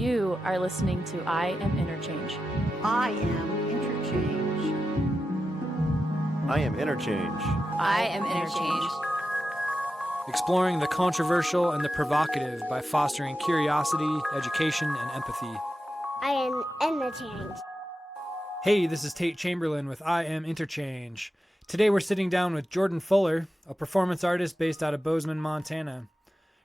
You are listening to I Am Interchange. I am interchange. I am interchange. I am interchange. Exploring the controversial and the provocative by fostering curiosity, education, and empathy. I am interchange. Hey, this is Tate Chamberlin with I Am Interchange. Today we're sitting down with Jordan Fuller, a performance artist based out of Bozeman, Montana.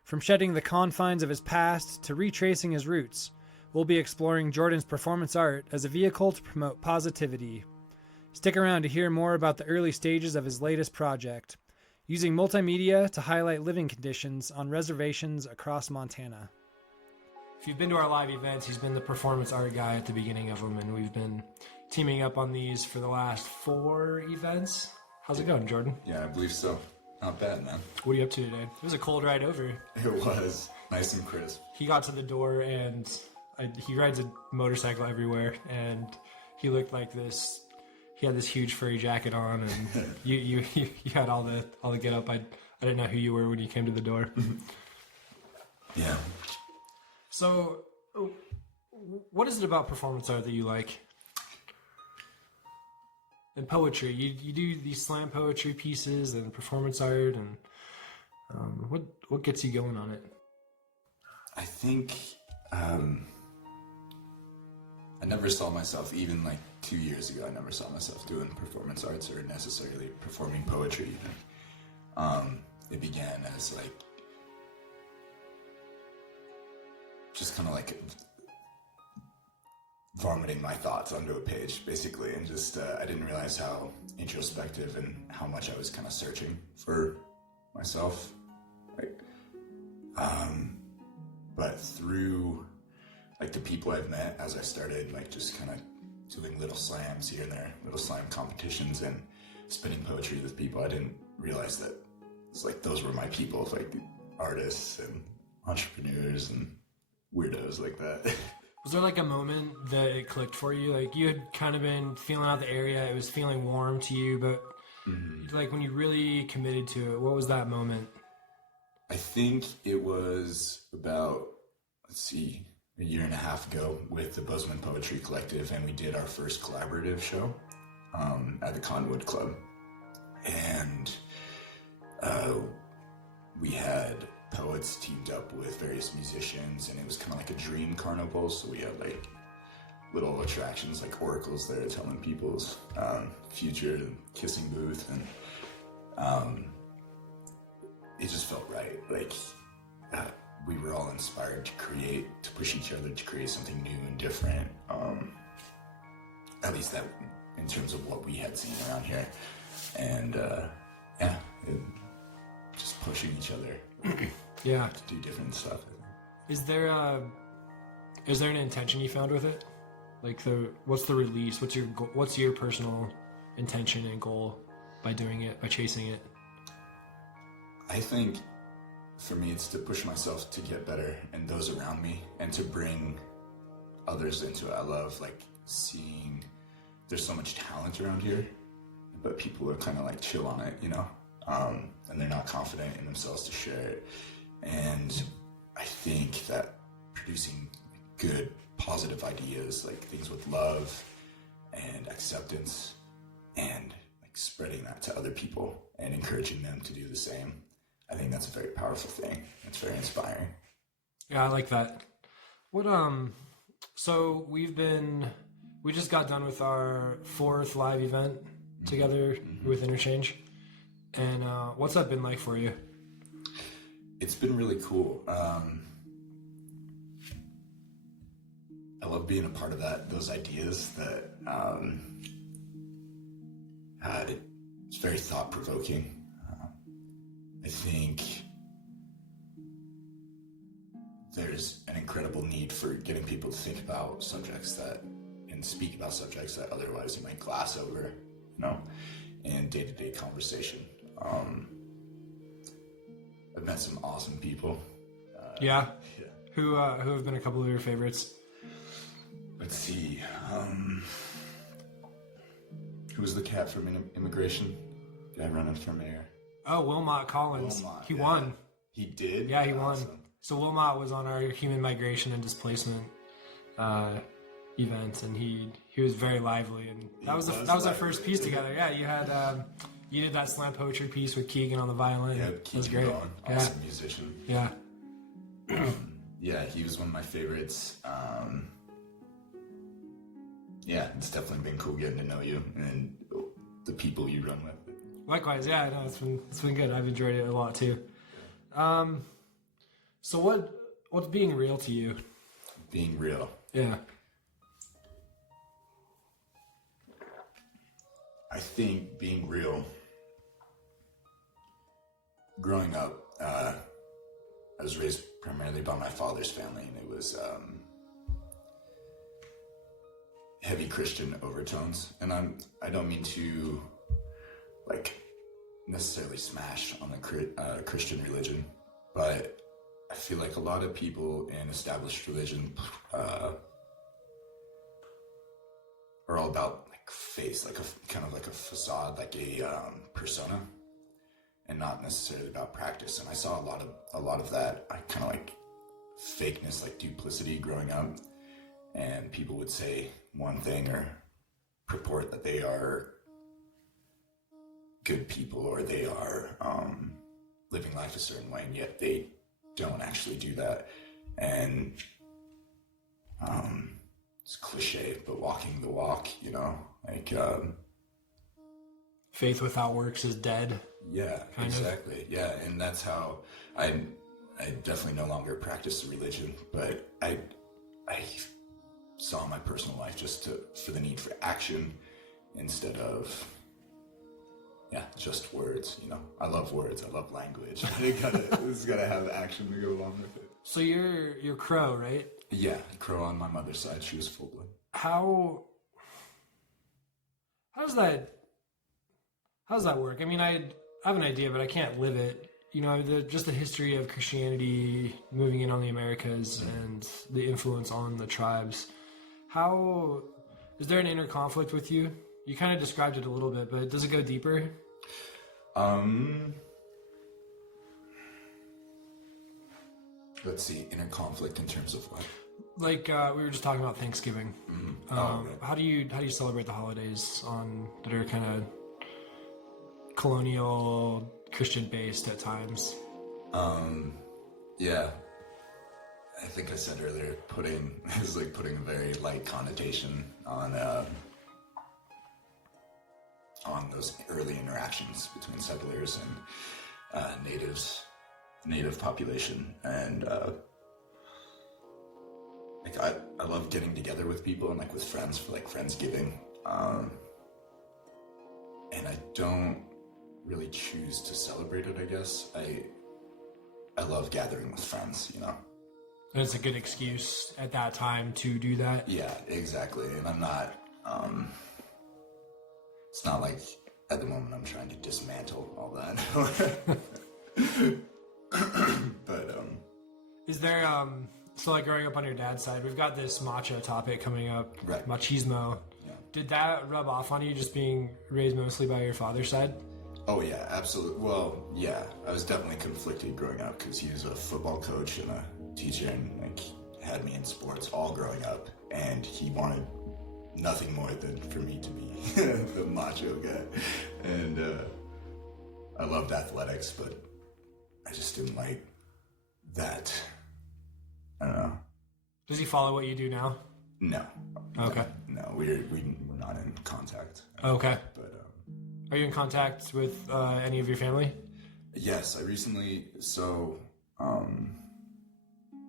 From shedding the confines of his past to retracing his roots, we'll be exploring Jordan's performance art as a vehicle to promote positivity. Stick around to hear more about the early stages of his latest project, using multimedia to highlight living conditions on reservations across Montana. If you've been to our live events, he's been the performance art guy at the beginning of them, and we've been teaming up on these for the last 4 events. How's it going, Jordan? Yeah, I believe so. Not bad, man. What are you up to today? It was a cold ride over. It was nice and crisp. He got to the door, and he rides a motorcycle everywhere, and he looked like this. He had this huge furry jacket on, and you had all the get up. I didn't know who you were when you came to the door. Yeah. So, what is it about performance art that you like? And poetry. You do these slam poetry pieces and performance art, and what gets you going on it? I think I never saw myself, even like 2 years ago, I never saw myself doing performance arts or necessarily performing poetry even. It began as like just kind of like vomiting my thoughts onto a page, basically, and just I didn't realize how introspective and how much I was kind of searching for myself, like, but through like the people I've met as I started like just kind of doing little slams here and there, little slam competitions and spinning poetry with people, I didn't realize that it's like those were my people, like artists and entrepreneurs and weirdos like that. Was there like a moment that it clicked for you? Like you had kind of been feeling out the area, it was feeling warm to you, but like when you really committed to it, what was that moment? I think it was about, a year and a half ago with the Bozeman Poetry Collective, and we did our first collaborative show at the Conwood Club. And we had poets teamed up with various musicians, and it was kind of like a dream carnival. So we had like little attractions like oracles there telling people's future, and kissing booth, and it just felt right. Like we were all inspired to create, to push each other to create something new and different. At least that in terms of what we had seen around here, and just pushing each other. Yeah, to do different stuff. Is there an intention you found with it? Like what's the release? What's your personal intention and goal by doing it, by chasing it? I think for me it's to push myself to get better and those around me, and to bring others into it. I love like seeing there's so much talent around here, but people are kind of like chill on it, you know, and they're not confident in themselves to share it. And I think that producing good, positive ideas, like things with love and acceptance, and like spreading that to other people and encouraging them to do the same, I think that's a very powerful thing. It's very inspiring. Yeah, I like that. What so we just got done with our 4th live event together with Interchange, and what's that been like for you? It's been really cool. I love being a part of those ideas that it's very thought-provoking. I think there's an incredible need for getting people to think about subjects and speak about subjects that otherwise you might gloss over, you know, in day-to-day conversation. I've met some awesome people. Yeah. Who have been a couple of your favorites? Let's see. Who was the cat from immigration? Guy running for mayor. Oh, Wilmot Collins. He won. He did? Yeah, he won. Awesome. So Wilmot was on our human migration and displacement event, and he was very lively, and that was our first piece together. Yeah, you had you did that slam poetry piece with Keegan on the violin. Yeah, it was Keegan great. Going, awesome musician. Yeah. Yeah, he was one of my favorites. Yeah, it's definitely been cool getting to know you and the people you run with. Likewise, yeah, no, it's been good. I've enjoyed it a lot too. So what's being real to you? Being real. Yeah. I think being real, growing up, I was raised primarily by my father's family, and it was heavy Christian overtones. And I don't mean to like necessarily smash on the Christian religion, but I feel like a lot of people in established religion are all about like face, like a kind of like a facade, like a persona, and not necessarily about practice. And I saw a lot of that. I kind of like fakeness, like duplicity growing up, and people would say one thing or purport that they are good people or they are living life a certain way, and yet they don't actually do that. And it's cliche, but walking the walk, you know, like faith without works is dead. Yeah, kind exactly. of. Yeah, and that's how I definitely no longer practice the religion, but I saw my personal life just for the need for action instead of just words. You know, I love words. I love language. It's gotta have action to go along with it. So you're Crow, right? Yeah, Crow on my mother's side. She was full blood. How does that work? I mean, I have an idea, but I can't live it. You know, just the history of Christianity moving in on the Americas and the influence on the tribes. How is there an inner conflict with you? You kind of described it a little bit, but does it go deeper? Let's see, inner conflict in terms of what? Like we were just talking about Thanksgiving. Mm-hmm. Right. How do you celebrate the holidays that are kind of colonial Christian based at times? Yeah. I think I said earlier, putting a very light connotation on those early interactions between settlers and native population, and like I love getting together with people and like with friends for like Friendsgiving, and I don't really choose to celebrate it. I guess I love gathering with friends, you know. And it's a good excuse at that time to do that. Yeah, exactly. And I'm not. It's not like at the moment I'm trying to dismantle all that. But is there so like growing up on your dad's side, we've got this macho topic coming up, right? Machismo. Yeah. Did that rub off on you, just being raised mostly by your father's side? Oh yeah, absolutely. Well, yeah, I was definitely conflicted growing up because he was a football coach and a teacher, and like had me in sports all growing up, and he wanted nothing more than for me to be the macho guy. And I loved athletics, but I just didn't like that. I don't know. Does he follow what you do now? No. Okay. No, we're not in contact. Okay. But are you in contact with any of your family? yes, I recently. So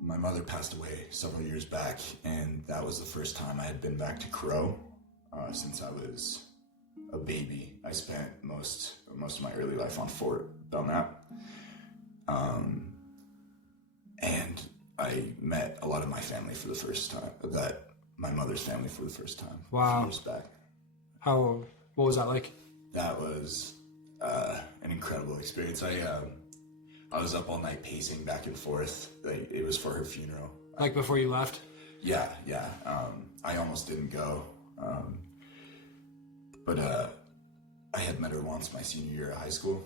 my mother passed away several years back, and that was the first time I had been back to Crow since I was a baby. I spent most of my early life on Fort Belknap, and I met a lot of my family for the first time. My mother's family for the first time. Wow. A few years back. What was that like? That was an incredible experience. I was up all night pacing back and forth. Like, it was for her funeral. Like before you left? Yeah. I almost didn't go. But I had met her once my senior year of high school,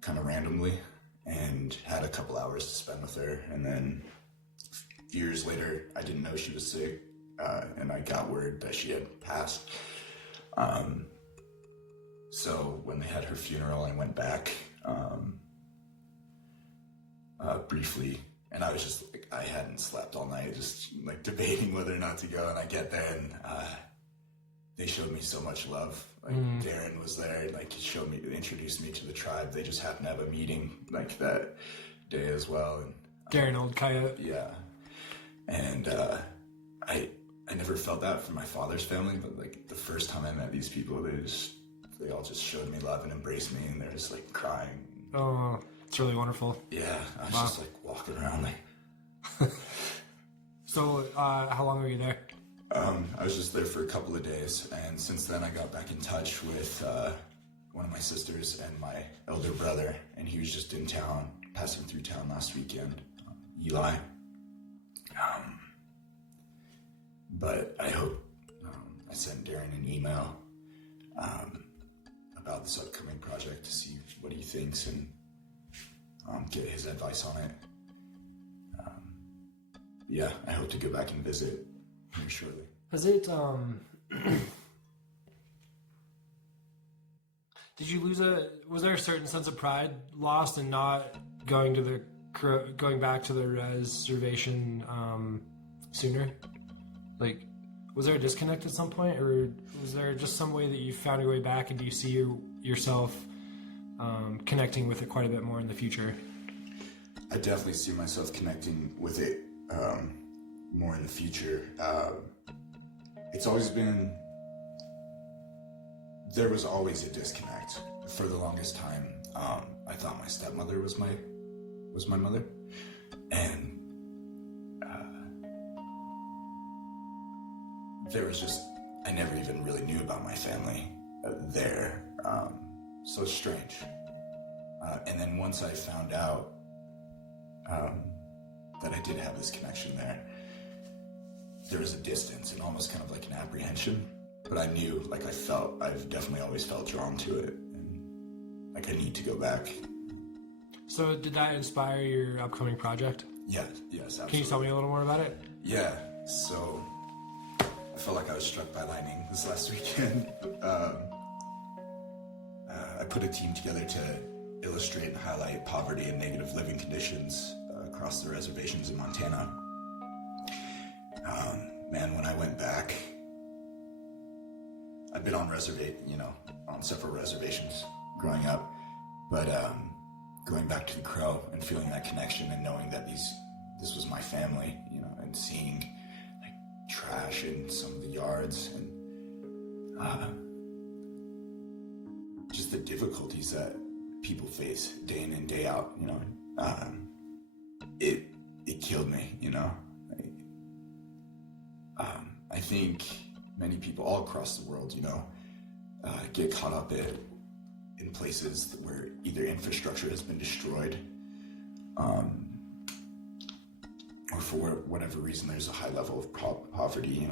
kind of randomly, and had a couple hours to spend with her. And then years later, I didn't know she was sick, and I got word that she had passed. So when they had her funeral, I went back briefly, and I was just like, I hadn't slept all night, just like debating whether or not to go. And I get there, and they showed me so much love. Like Darren was there, like he introduced me to the tribe. They just happened to have a meeting like that day as well. And Darren, old coyote. yeah, and I never felt that from my father's family, but like the first time I met these people, they all just showed me love and embraced me, and they're just like crying. Oh, it's really wonderful. Yeah, I was just like walking around like. So, how long were you there? I was just there for a couple of days, and since then I got back in touch with one of my sisters and my elder brother, and he was just in town, passing through town last weekend, Eli. But I hope, I sent Darren an email about this upcoming project to see what he thinks and get his advice on it. Yeah, I hope to go back and visit here shortly. Has it, did you lose was there a certain sense of pride lost in not going back to the reservation sooner? Like, was there a disconnect at some point, or was there just some way that you found your way back, and do you see yourself connecting with it quite a bit more in the future? I definitely see myself connecting with it more in the future. It's always been, there was always a disconnect. For the longest time, I thought my stepmother was my mother, and there was just, I never even really knew about my family there, so it's strange. And then once I found out that I did have this connection there was a distance and almost kind of like an apprehension, but I knew, like I've definitely always felt drawn to it, and like I need to go back. So did that inspire your upcoming project? Yes, absolutely. Can you tell me a little more about it? Yeah, so I felt like I was struck by lightning this last weekend. I put a team together to illustrate and highlight poverty and negative living conditions across the reservations in Montana. Man, when I went back, I've been on several reservations growing up, but going back to the Crow and feeling that connection and knowing that this was my family, and seeing like trash in some of the yards and just the difficulties that people face day in and day out, it killed me, I think many people all across the world, get caught up in places where either infrastructure has been destroyed, or for whatever reason there's a high level of poverty.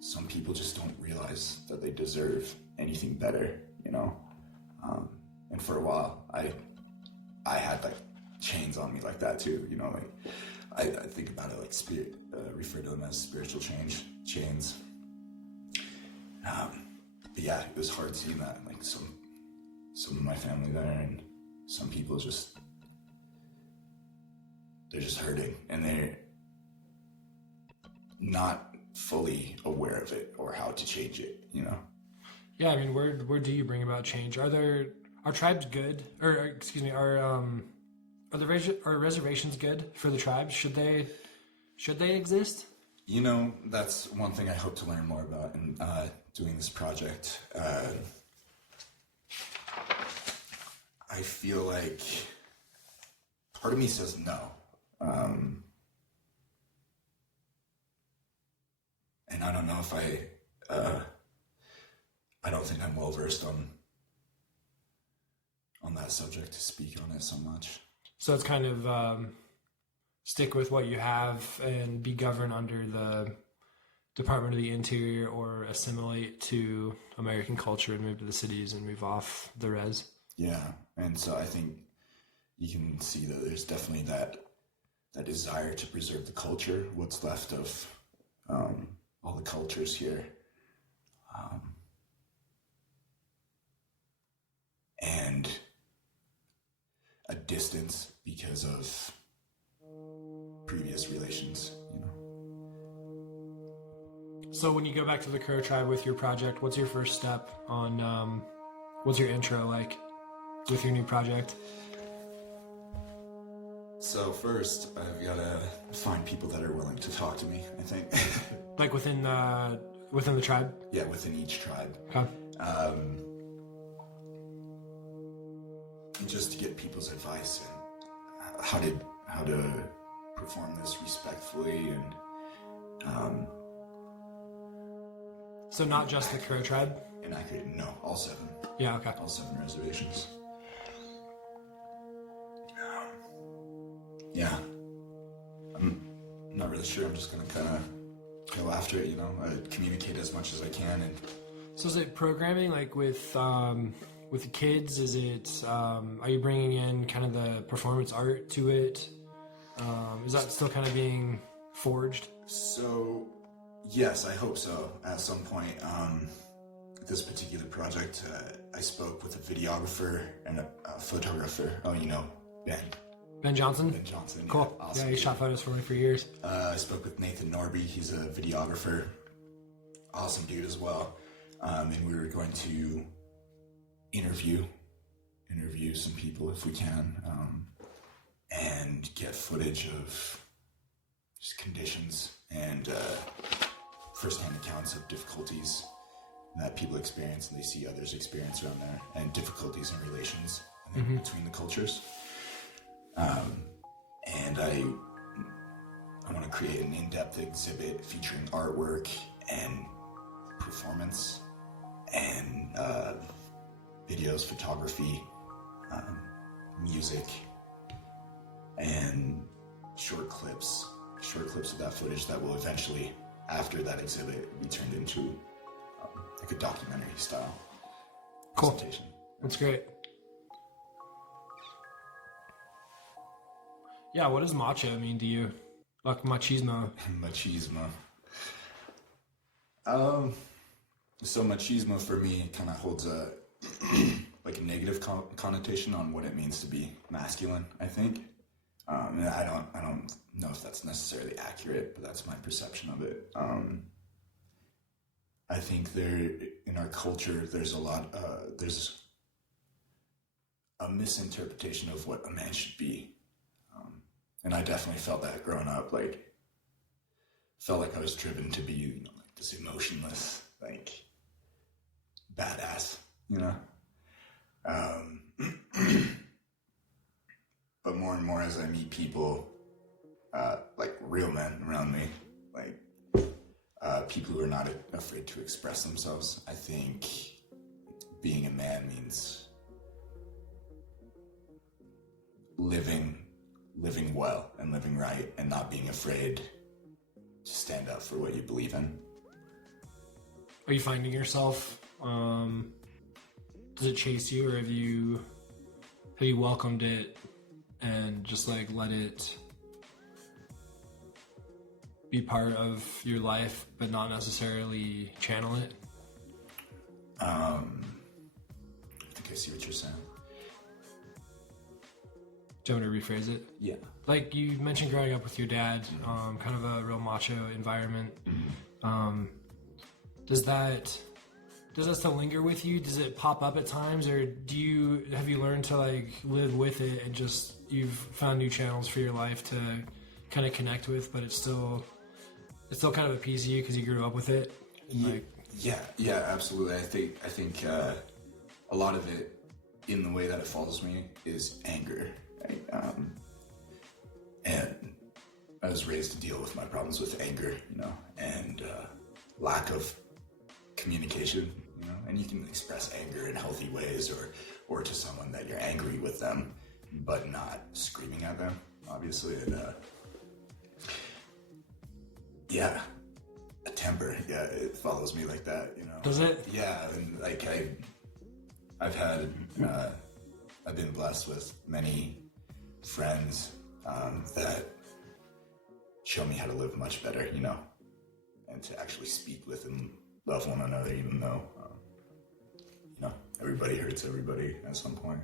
Some people just don't realize that they deserve anything better, and for a while I had like chains on me like that too, like I think about it like refer to them as spiritual chains. But yeah, it was hard seeing that, like some of my family there, and some people they're just hurting, and they're not fully aware of it or how to change it, Yeah, I mean, where do you bring about change? Are tribes good, or excuse me, are reservations good for the tribes? Should they exist? That's one thing I hope to learn more about in doing this project. I feel like part of me says no. And I don't know if I don't think I'm well versed on that subject to speak on it so much. So it's kind of stick with what you have and be governed under the Department of the Interior, or assimilate to American culture and move to the cities and move off the res. Yeah, and so I think you can see that there's definitely that desire to preserve the culture, what's left of a all the cultures here. And a distance because of previous relations, you know. So when you go back to the Crow Tribe with your project, what's your first step on, what's your intro like with your new project? So first, I've got to find people that are willing to talk to me, I think. Like within the tribe? Yeah, within each tribe. Okay. And just to get people's advice and how to perform this respectfully and So not just the Crow Tribe? and accurate. No, all 7. Yeah, okay. All 7 reservations. Yeah. I'm not really sure. I'm just gonna kind of go after it, you know. Communicate as much as I can. And So is it programming like with the kids? Is it are you bringing in kind of the performance art to it? Is that still kind of being forged? so, yes, I hope so. At some point, this particular project, I spoke with a videographer and a photographer. Oh, you know, Ben Johnson? Ben Johnson. Cool. Yeah, awesome. Yeah, he shot photos for me for years. I spoke with Nathan Norby. He's a videographer. Awesome dude as well. And we were going to interview some people if we can, and get footage of just conditions and firsthand accounts of difficulties that people experience and they see others experience around there, and difficulties in relations, I think, between the cultures. And I want to create an in-depth exhibit featuring artwork and performance and videos, photography, music, and short clips of that footage that will eventually, after that exhibit, be turned into like a documentary style presentation. That's great. Yeah, what does macho mean to you? Like machismo. Machismo. So machismo for me kind of holds a like a negative connotation on what it means to be masculine, I think. And I don't know if that's necessarily accurate, but that's my perception of it. I think in our culture there's there's a misinterpretation of what a man should be. And I definitely felt that growing up, felt like I was driven to be, you know, like this emotionless, like, badass, you know? But more and more as I meet people, like real men around me, like, people who are not afraid to express themselves, I think being a man means living well and living right and not being afraid to stand up for what you believe in. Are you finding yourself, does it chase you, or have you welcomed it and just like let it be part of your life but not necessarily channel it? I think I see what you're saying. Do you want me to rephrase it? Yeah. Like you mentioned growing up with your dad, kind of a real macho environment. Does that still linger with you? Does it pop up at times, or have you learned to like live with it and just you've found new channels for your life to kind of connect with, but it still kind of appeases you because you grew up with it? Yeah, absolutely. I think a lot of it in the way that it follows me is anger. Right? And I was raised to deal with my problems with anger, you know, and lack of communication, you know, and you can express anger in healthy ways or to someone that you're angry with them, but not screaming at them, obviously. And a temper, it follows me like that, you know. Does it? Yeah, and like I've been blessed with many friends that show me how to live much better, you know. and to actually speak with and love one another, even though, everybody hurts everybody at some point.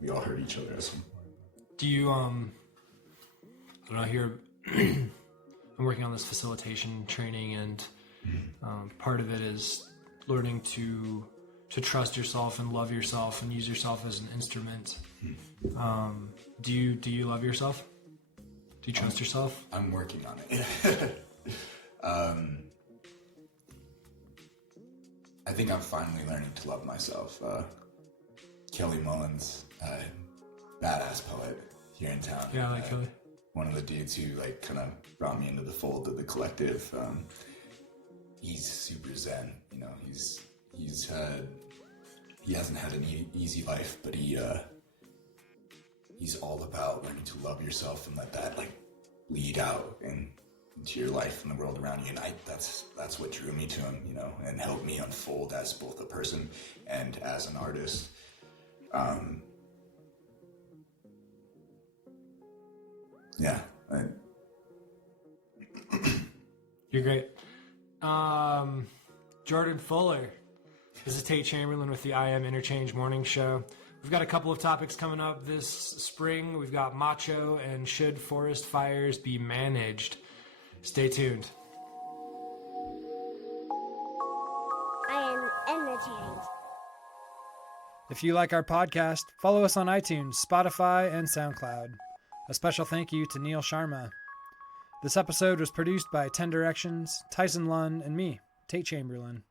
We all hurt each other at some point. Do you, I don't know, here, I'm working on this facilitation training, and part of it is learning to trust yourself and love yourself and use yourself as an instrument. Do you love yourself? Do you trust yourself? I'm working on it. I think I'm finally learning to love myself. Kelly Mullins, badass poet here in town. Yeah, I like Kelly. One of the dudes who kind of brought me into the fold of the collective. He's super zen. He hasn't had an easy life, but he's all about learning to love yourself and let that lead out into your life and the world around you. And that's what drew me to him, and helped me unfold as both a person and as an artist. Yeah. You're great. Jordan Fuller. This is Tate Chamberlin with the I Am Interchange Morning Show. We've got a couple of topics coming up this spring. We've got macho and should forest fires be managed. Stay tuned. I am interchange. If you like our podcast, follow us on iTunes, Spotify, and SoundCloud. A special thank you to Neil Sharma. This episode was produced by 10 Directions, Tyson Lunn, and me, Tate Chamberlin.